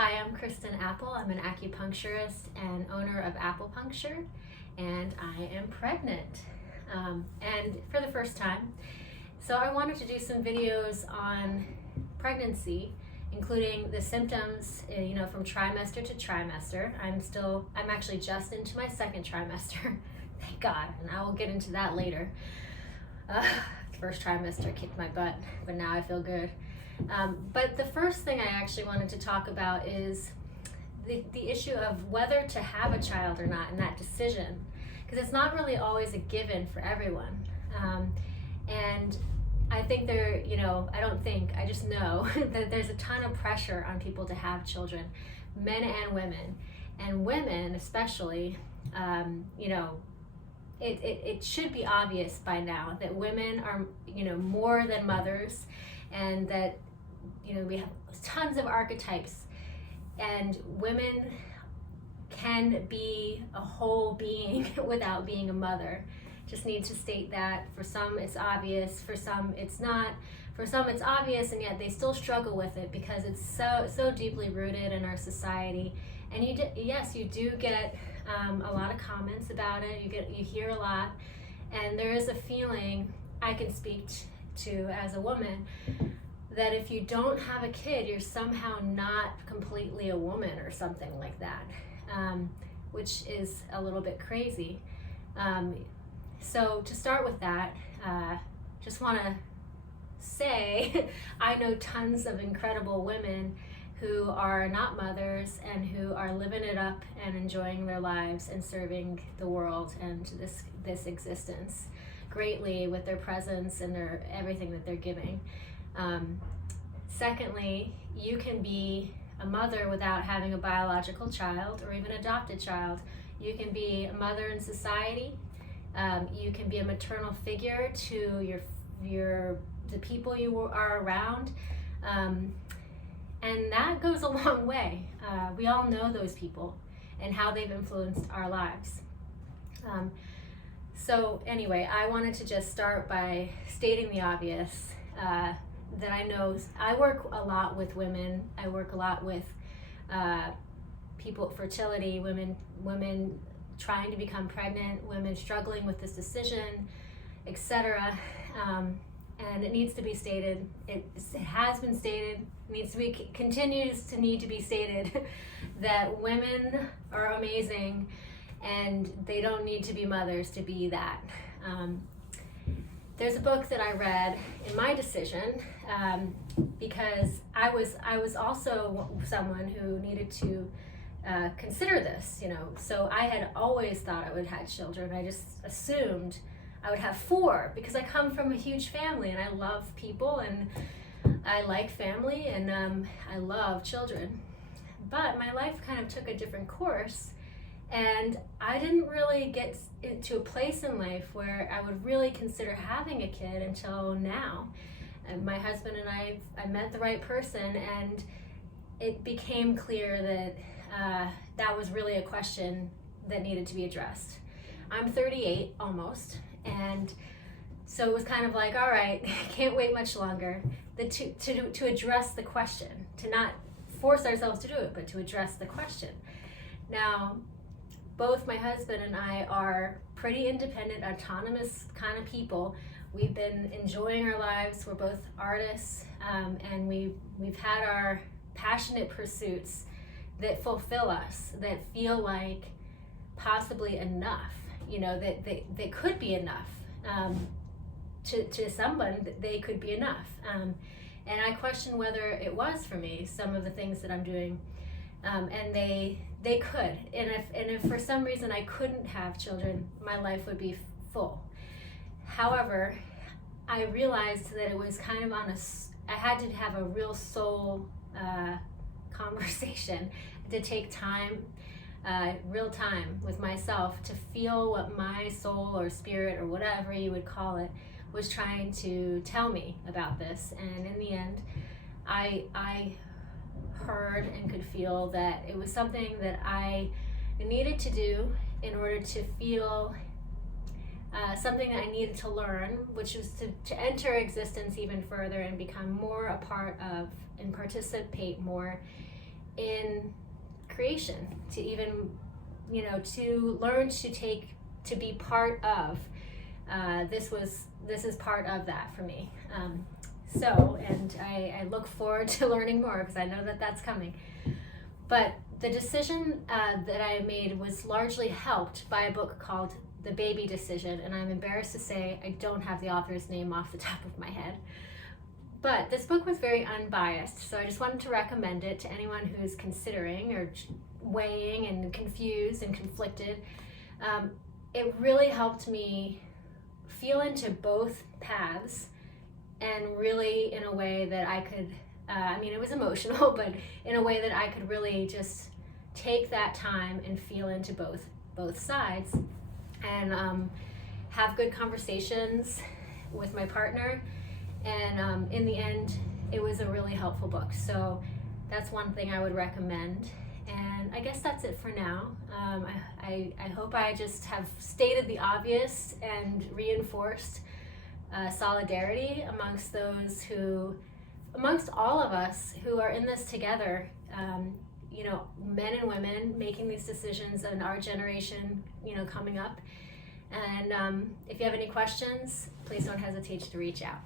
Hi, I'm Kristen Apple. I'm an acupuncturist and owner of Applepuncture, and I am pregnant, and for the first time. So I wanted to do some videos on pregnancy, including the symptoms, from trimester to trimester. I'm actually just into my second trimester, thank God, and I will get into that later. First trimester kicked my butt, but now I feel good. But the first thing I actually wanted to talk about is the issue of whether to have a child or not, and that decision, because it's not really always a given for everyone. And I think I just know that there's a ton of pressure on people to have children, men and women. And women especially, it should be obvious by now that women are, more than mothers, and that we have tons of archetypes, and women can be a whole being without being a mother. Just need to state that. For some it's obvious, for some it's not. For some it's obvious, and yet they still struggle with it because it's so deeply rooted in our society. And you do get a lot of comments about it. You hear a lot, and there is a feeling I can speak to as a woman, that if you don't have a kid, you're somehow not completely a woman or something like that, which is a little bit crazy. So to start with that, just want to say I know tons of incredible women who are not mothers and who are living it up and enjoying their lives and serving the world and this existence greatly with their presence and their everything that they're giving. Secondly, you can be a mother without having a biological child or even adopted child. You can be a mother in society. You can be a maternal figure to the people you are around, and that goes a long way. We all know those people and how they've influenced our lives. So anyway, I wanted to just start by stating the obvious. That I know, I work a lot with women. I work a lot with people, fertility, women trying to become pregnant, women struggling with this decision, etc. And it needs to be stated. It has been stated. Continues to need to be stated that women are amazing, and they don't need to be mothers to be that. There's a book that I read in my decision, because I was also someone who needed to consider this, So I had always thought I would have children. I just assumed I would have 4 because I come from a huge family and I love people and I like family and I love children. But my life kind of took a different course. And I didn't really get to a place in life where I would really consider having a kid until now. And my husband and I met the right person, and it became clear that that was really a question that needed to be addressed. I'm 38 almost, and so it was kind of like, all right, can't wait much longer to address the question, to not force ourselves to do it, but to address the question. Now, both my husband and I are pretty independent, autonomous kind of people. We've been enjoying our lives. We're both artists, and we've had our passionate pursuits that fulfill us, that feel like possibly enough, that they could be enough. To someone, they could be enough. And I question whether it was for me, some of the things that I'm doing. And they could, and if for some reason I couldn't have children, my life would be full. However, I realized that it was kind of I had to have a real soul conversation, to take time, real time with myself, to feel what my soul or spirit or whatever you would call it was trying to tell me about this. And in the end, I heard and could feel that it was something that I needed to do in order to feel something that I needed to learn, which was to enter existence even further and become more a part of and participate more in creation, to even, to learn to be part of. This is part of that for me. And I look forward to learning more, because I know that that's coming. But the decision that I made was largely helped by a book called The Baby Decision, and I'm embarrassed to say I don't have the author's name off the top of my head. But this book was very unbiased, so I just wanted to recommend it to anyone who's considering or weighing and confused and conflicted. It really helped me feel into both paths, and really in a way that I could, it was emotional, but in a way that I could really just take that time and feel into both sides, and have good conversations with my partner. And in the end, it was a really helpful book. So that's one thing I would recommend. And I guess that's it for now. I hope I just have stated the obvious and reinforced solidarity amongst all of us who are in this together. Men and women making these decisions in our generation, coming up. And if you have any questions, please don't hesitate to reach out.